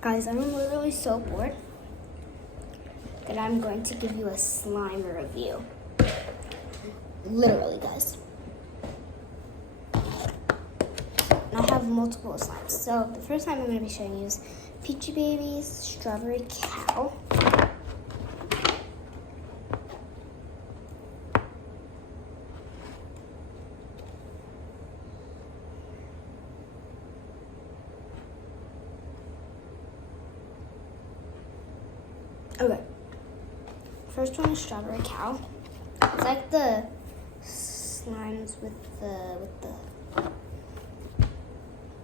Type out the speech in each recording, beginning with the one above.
Guys, I'm literally so bored that I'm going to give you a slime review. Literally, guys. And I have multiple slimes. So the first slime I'm going to be showing you is Peachy Baby's Strawberry Cow. Okay. First one is Strawberry Cow. It's like the slimes with the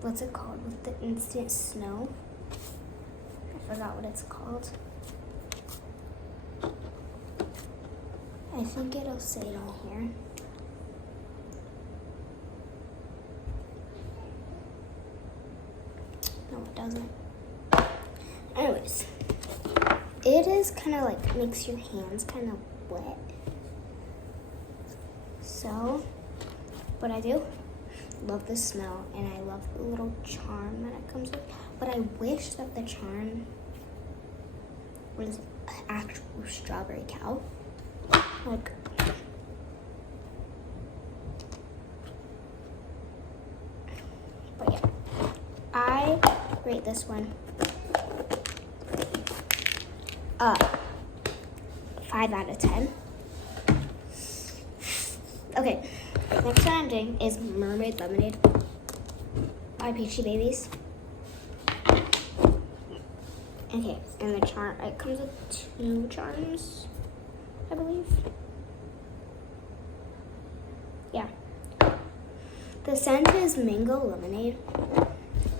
what's it called? With the instant snow. I forgot what it's called. I think it'll say it on here. No, it doesn't. Anyways. It is kind of like, makes your hands kind of wet. So, what I do, love the smell, and I love the little charm that it comes with. But I wish that the charm was actual Strawberry Cow. Like, but yeah, I rate this one 5 out of 10. Okay, next one I'm doing is Mermaid Lemonade by Peachy Babies. Okay, and the charm, it comes with 2 charms, I believe. Yeah. The scent is Mango Lemonade,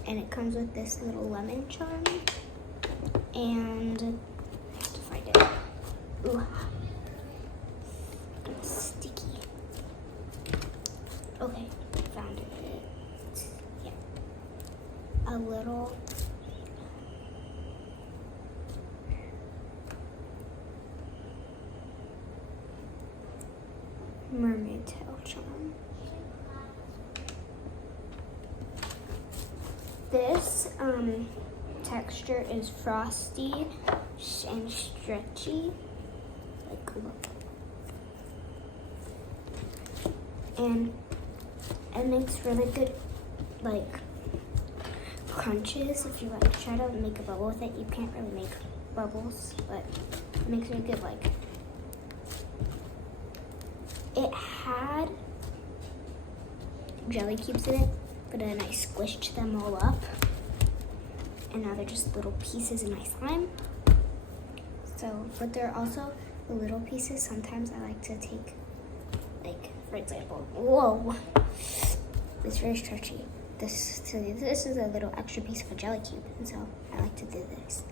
and it comes with this little lemon charm, and ooh, it's sticky. Okay, found it. Yeah. A little mermaid tail charm. This texture is frosty and stretchy. Like, look. And it makes really good, like, crunches. If you like try to make a bubble with it, you can't really make bubbles, but it makes really good, like, it had jelly cubes in it, but then I squished them all up, and now they're just little pieces in my slime. So, but they're also the little pieces. Sometimes I like to take, like, for example, whoa, it's very stretchy. This is a little extra piece of a jelly cube, and so I like to do this.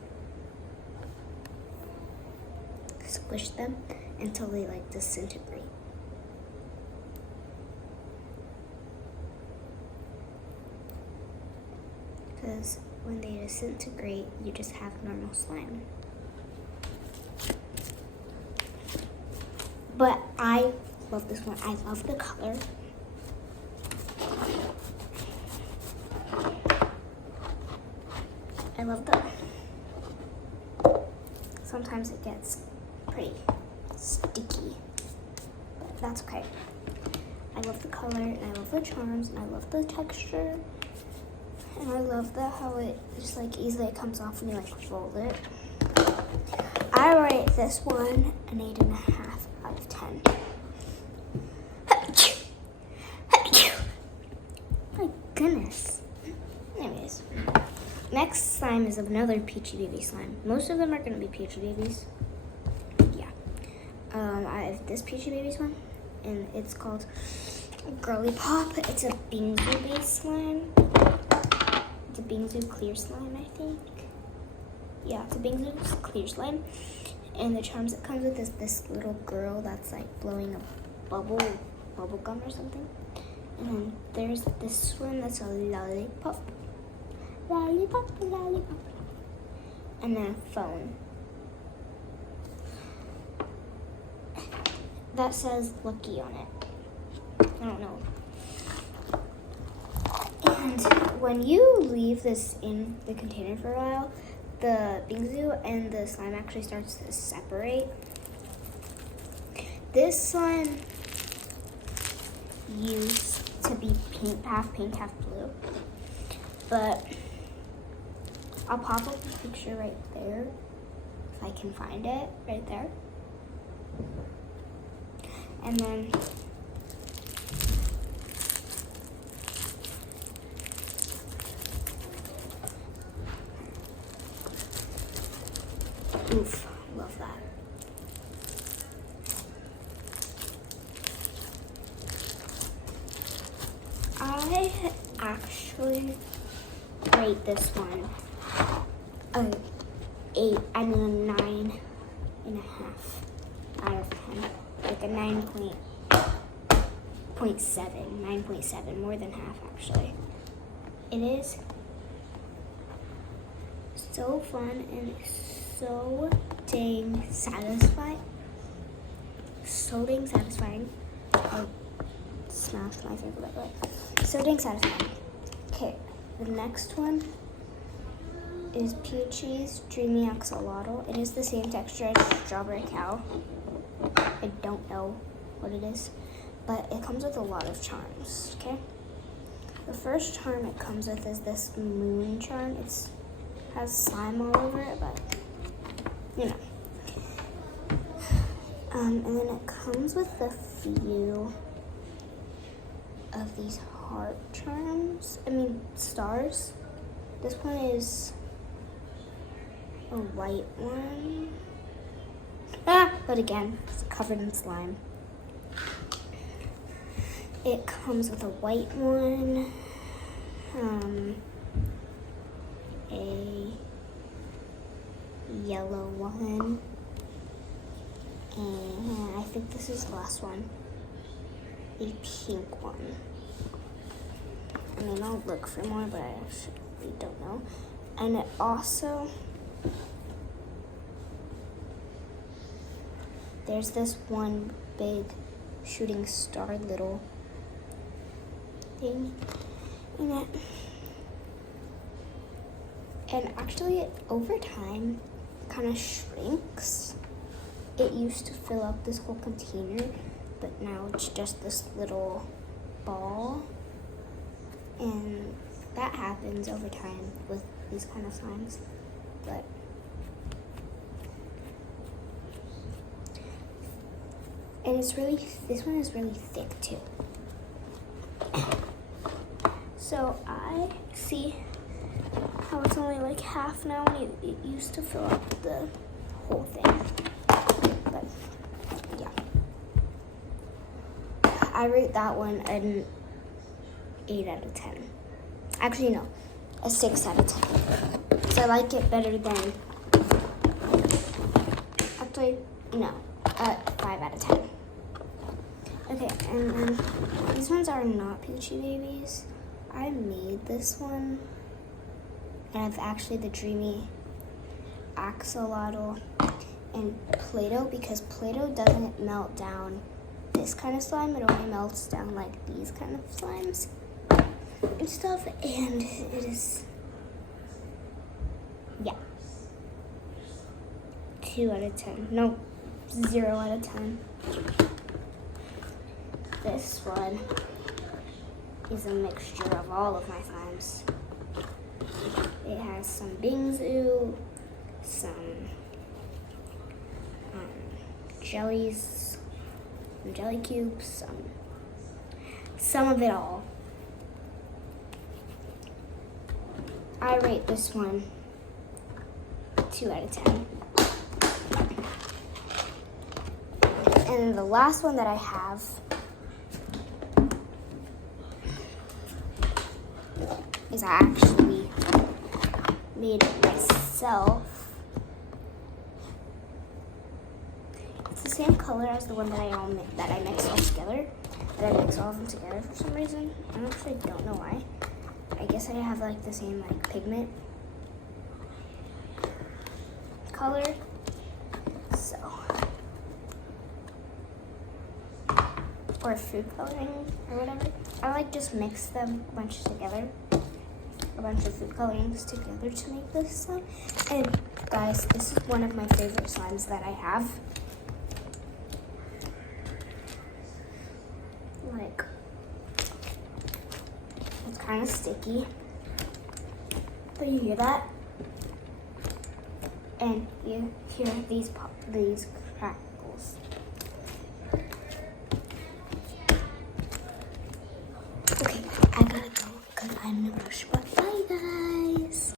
Squish them until they like disintegrate. Because when they disintegrate, you just have normal slime. But I love this one. I love the color. I love sometimes it gets pretty sticky, but that's okay. I love the color, and I love the charms, and I love the texture, and I love how it just like easily comes off when you like fold it. I rate this one an 8.5 out of 10. My goodness. Anyways, next slime is another Peachy Baby slime. Most of them are going to be Peachy Babies. Yeah. I have this Peachy Babies one, and it's called Girly Pop. It's a Bingsu based slime. It's a Bingsu clear slime, I think. Yeah, it's a Bingsu clear slime. And the charms it comes with is this little girl that's like blowing a bubble gum or something. And then there's this one that's a lollipop. Lollipop, lollipop. And then a phone. That says Lucky on it. I don't know. And when you leave this in the container for a while, the Bingsu and the slime actually starts to separate. This slime used to be pink, half blue, but I'll pop up a picture right there if I can find it, right there. And then oof, love that. I actually rate this one a 9.5 out of 10. Like a 9.7, more than half actually. It is so fun and so dang satisfying. So dang satisfying. I smashed my favorite, but so dang satisfying. Okay, the next one is Peachy's Dreamy Axolotl. It is the same texture as Strawberry Cow. I don't know what it is, but it comes with a lot of charms, okay? The first charm it comes with is this moon charm. It has slime all over it, but you know. And then it comes with a few of these heart charms. Stars. This one is a white one. But again, it's covered in slime. It comes with a white one, a yellow one, and I think this is the last one, a pink one. I'll look for more, but I actually don't know. And it also, there's this one big shooting star little thing in it. And actually, over time, kind of shrinks. It used to fill up this whole container, but now it's just this little ball. And that happens over time with these kind of slimes. But and this one is really thick too. So I see how it's only like half now, and it used to fill up the whole thing. But yeah, I rate that one an 8 out of 10. Actually, no, a 6 out of 10. So I like it better than, actually, no, a 5 out of 10. Okay, and then these ones are not Peachy Babies. I made this one, and I've actually the Dreamy Axolotl and Play-Doh, because Play-Doh doesn't melt down this kind of slime. It only melts down like these kind of slimes and stuff, and it is, yeah, 2 out of 10. No, 0 out of 10. This one is a mixture of all of my slimes. It has some Bingsu, some jellies, some jelly cubes, some of it all. I rate this one 2 out of 10. And the last one that I have is I actually made it myself. It's the same color as the one that I mixed all together. But I mix all of them together for some reason. I actually don't know why. I guess I have like the same like pigment color. So, or food coloring or whatever. I like just mix them a bunch together. a bunch of food colorings together to make this slime. And guys, this is one of my favorite slimes that I have. Like, it's kind of sticky. But you hear that? And you hear these crack